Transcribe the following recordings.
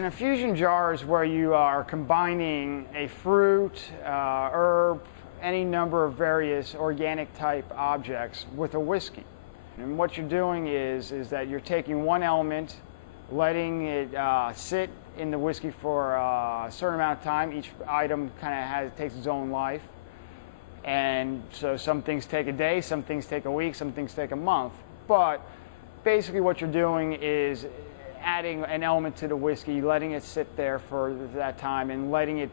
An infusion jar is where you are combining a fruit, herb, any number of various organic type objects with a whiskey. And what you're doing is that you're taking one element, letting it sit in the whiskey for a certain amount of time. Each item kind of takes its own life. And so some things take a day, some things take a week, some things take a month. But basically what you're doing is adding an element to the whiskey, letting it sit there for that time, and letting it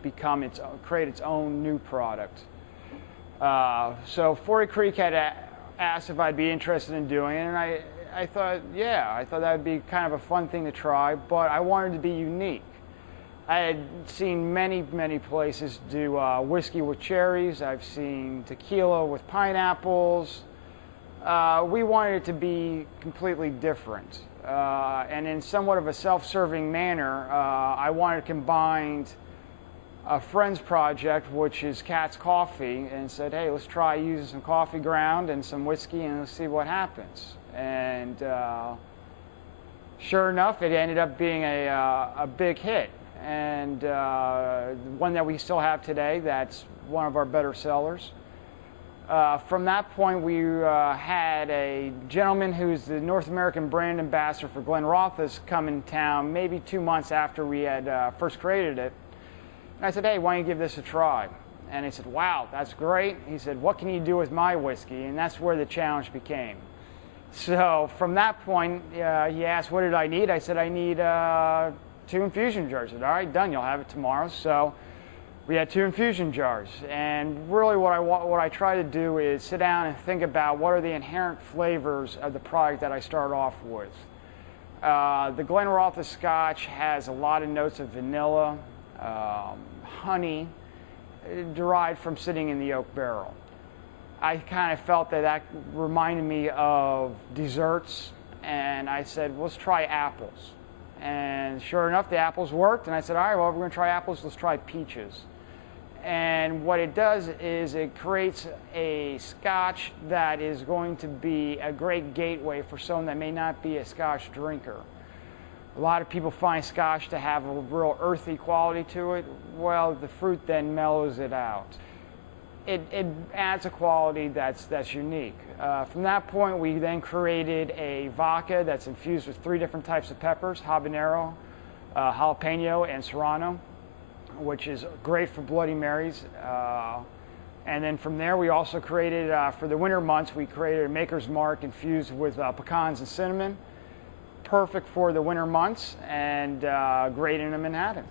create its own new product. So Forty Creek had asked if I'd be interested in doing it, and I thought, yeah, I thought that would be kind of a fun thing to try, but I wanted to be unique. I had seen many places do whiskey with cherries. I've seen tequila with pineapples. We wanted it to be completely different. And in somewhat of a self-serving manner, I wanted to combine a friend's project, which is Cat's Coffee, and said, hey, let's try using some coffee ground and some whiskey and let's see what happens. And sure enough, it ended up being a big hit. And one that we still have today, that's one of our better sellers. From that point, we had a gentleman who's the North American brand ambassador for Glenrothes come in town maybe 2 months after we had first created it. And I said, hey, why don't you give this a try? And he said, wow, that's great. He said, what can you do with my whiskey? And that's where the challenge became. So from that point, he asked, what did I need? I said, I need 2 infusion jars. He said, all right, done, you'll have it tomorrow. So we had 2 infusion jars, and really what I try to do is sit down and think about what are the inherent flavors of the product that I start off with. The Glenrothes Scotch has a lot of notes of vanilla, honey, derived from sitting in the oak barrel. I kind of felt that reminded me of desserts, and I said, let's try apples. And sure enough, the apples worked, and I said, all right, well, if we're going to try apples, let's try peaches. And what it does is it creates a scotch that is going to be a great gateway for someone that may not be a scotch drinker. A lot of people find scotch to have a real earthy quality to it. Well, the fruit then mellows it out. It adds a quality that's unique. From that point, we then created a vodka that's infused with 3 different types of peppers: habanero, jalapeno, and serrano, which is great for Bloody Marys. And then from there, we also created, for the winter months, we created a Maker's Mark infused with pecans and cinnamon. Perfect for the winter months, and great in a Manhattan.